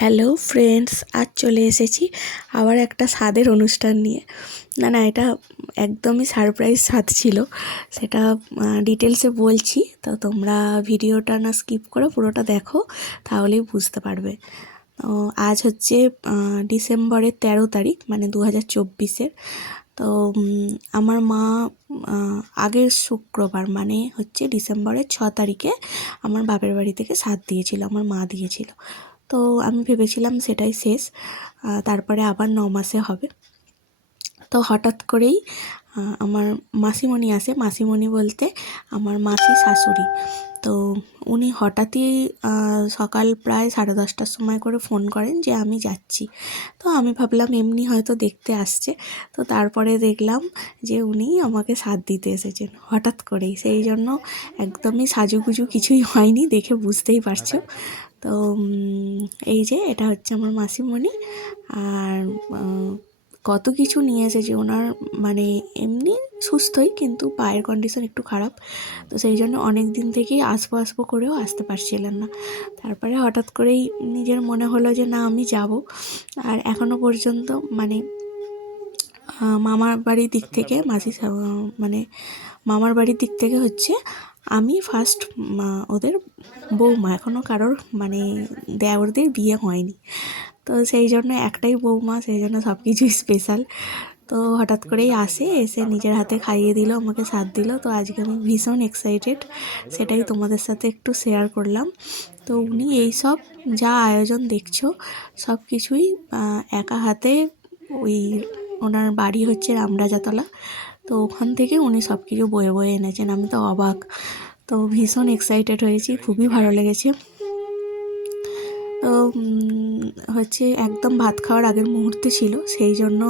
Hello friends আজ চলে এসেছি আবার একটা স্বাদের অনুষ্ঠান নিয়ে। না না, এটা একদমই সারপ্রাইজ স্বাদ ছিল। সেটা ডিটেলসে বলছি। তো তোমরা ভিডিওটা না স্কিপ করে, পুরোটা দেখো, তাহলেই বুঝতে পারবে। আজ হচ্ছে ডিসেম্বরের তেরো তারিখ মানে দু হাজার চব্বিশের। তো আমার মা আগের শুক্রবার মানে হচ্ছে ডিসেম্বরের ছ তারিখে আমার বাপের বাড়ি থেকে সাথ দিয়েছিল, আমার মা দিয়েছিল। তো আমি ভেবেছিলাম সেটাই শেষ তারপরে আবার ন মাসে হবে। তো হঠাৎ করেই আমার মাসিমণি আসে। মাসিমণি বলতে আমার মাসি শাশুড়ি। তো উনি হঠাৎই সকাল প্রায় সাড়ে দশটার সময় করে ফোন করেন যে আমি যাচ্ছি। তো আমি ভাবলাম এমনি হয়তো দেখতে আসছে। তো তারপরে দেখলাম যে উনি আমাকে সাথ দিতে এসেছেন, হঠাৎ করেই। সেই জন্য একদমই সাজুগুজু কিছুই হয়নি, দেখে বুঝতেই পারছ। তো এই যে এটা হচ্ছে আমার মাসিমণি। আর কত কিছু নিয়ে এসেছে ওনার মানে এমনি সুস্থই, কিন্তু পায়ের কন্ডিশন একটু খারাপ। তো সেই জন্য অনেক দিন থেকেই আসব আসব করেও আসতে পারছিলেন না। তারপরে হঠাৎ করেই নিজের মনে হলো যে, না, আমি যাব। আর এখনও পর্যন্ত মানে মামার বাড়ির দিক থেকে মাসি মানে মামার বাড়ির দিক থেকে হচ্ছে, আমি ফার্স্ট ওদের বৌমা এখনও কারোর মানে দেওরদের বিয়ে হয়নি। তো সেই জন্য একটাই বৌমা, সেই জন্য সব কিছুই স্পেশাল তো হঠাৎ করেই আসে, এসে নিজের হাতে খাইয়ে দিল, আমাকে সাথ দিল। তো আজকে আমি ভীষণ এক্সাইটেড সেটাই তোমাদের সাথে একটু শেয়ার করলাম। তো উনি এই সব যা আয়োজন দেখছ সব কিছুই একা হাতে ওই ওনার বাড়ি হচ্ছে রামরাজাতলা। তো ওখান থেকে উনি সব কিছু বয়ে বয়ে এনেছেন, আমি তো অবাক। তো ভীষণ এক্সাইটেড হয়েছি, খুবই ভালো লেগেছে। হচ্ছে একদম ভাত খাওয়ার আগের মুহূর্তে ছিল, সেই জন্য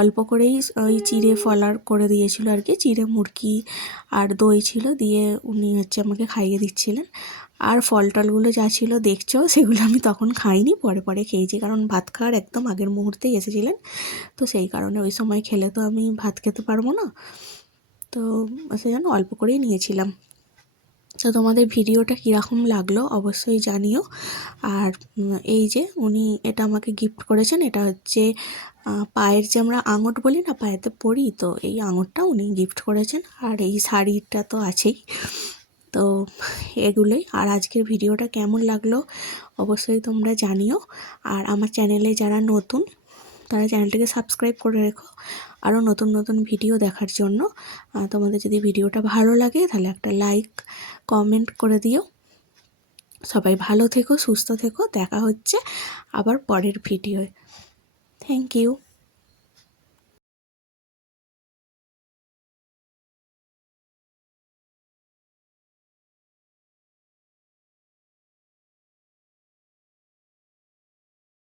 অল্প করেই ওই চিড়ে ফলার করে দিয়েছিল আর কি, চিড়ে মুরকি আর দই ছিল দিয়ে উনি হচ্ছে আমাকে খাইয়ে দিচ্ছিলেন। আর ফল টলগুলো যা ছিল দেখছ, সেগুলো আমি তখন খাইনি, পরে পরে খেয়েছি, কারণ ভাত খাওয়ার একদম আগের মুহূর্তেই এসেছিলেন। তো সেই কারণে ওই সময় খেলে তো আমি ভাত খেতে পারব না। তো সেই জন্য অল্প করেই নিয়েছিলাম। তো তোমাদের ভিডিওটা কীরকম লাগল অবশ্যই জানিও। আর এই যে উনি এটা আমাকে গিফট করেছেন, এটা হচ্ছে পায়ের যে আমরা আঙট বলি না, পায়েতে পরি, তো এই আঙটটা উনি গিফট করেছেন, আর এই শাড়িটা তো আছেই। তো এগুলোই। আর আজকের ভিডিওটা কেমন লাগল অবশ্যই তোমরা জানিও। আর আমার চ্যানেলে যারা নতুন, তারা চ্যানেলটিকে সাবস্ক্রাইব করে রেখো। আরও নতুন নতুন ভিডিও দেখার জন্য তোমাদের যদি ভিডিওটা ভালো লাগে, তাহলে একটা লাইক কমেন্ট করে দিও। সবাই ভালো থেকো, সুস্থ থেকো। দেখা হচ্ছে আবার পরের ভিডিওয় থ্যাংক ইউ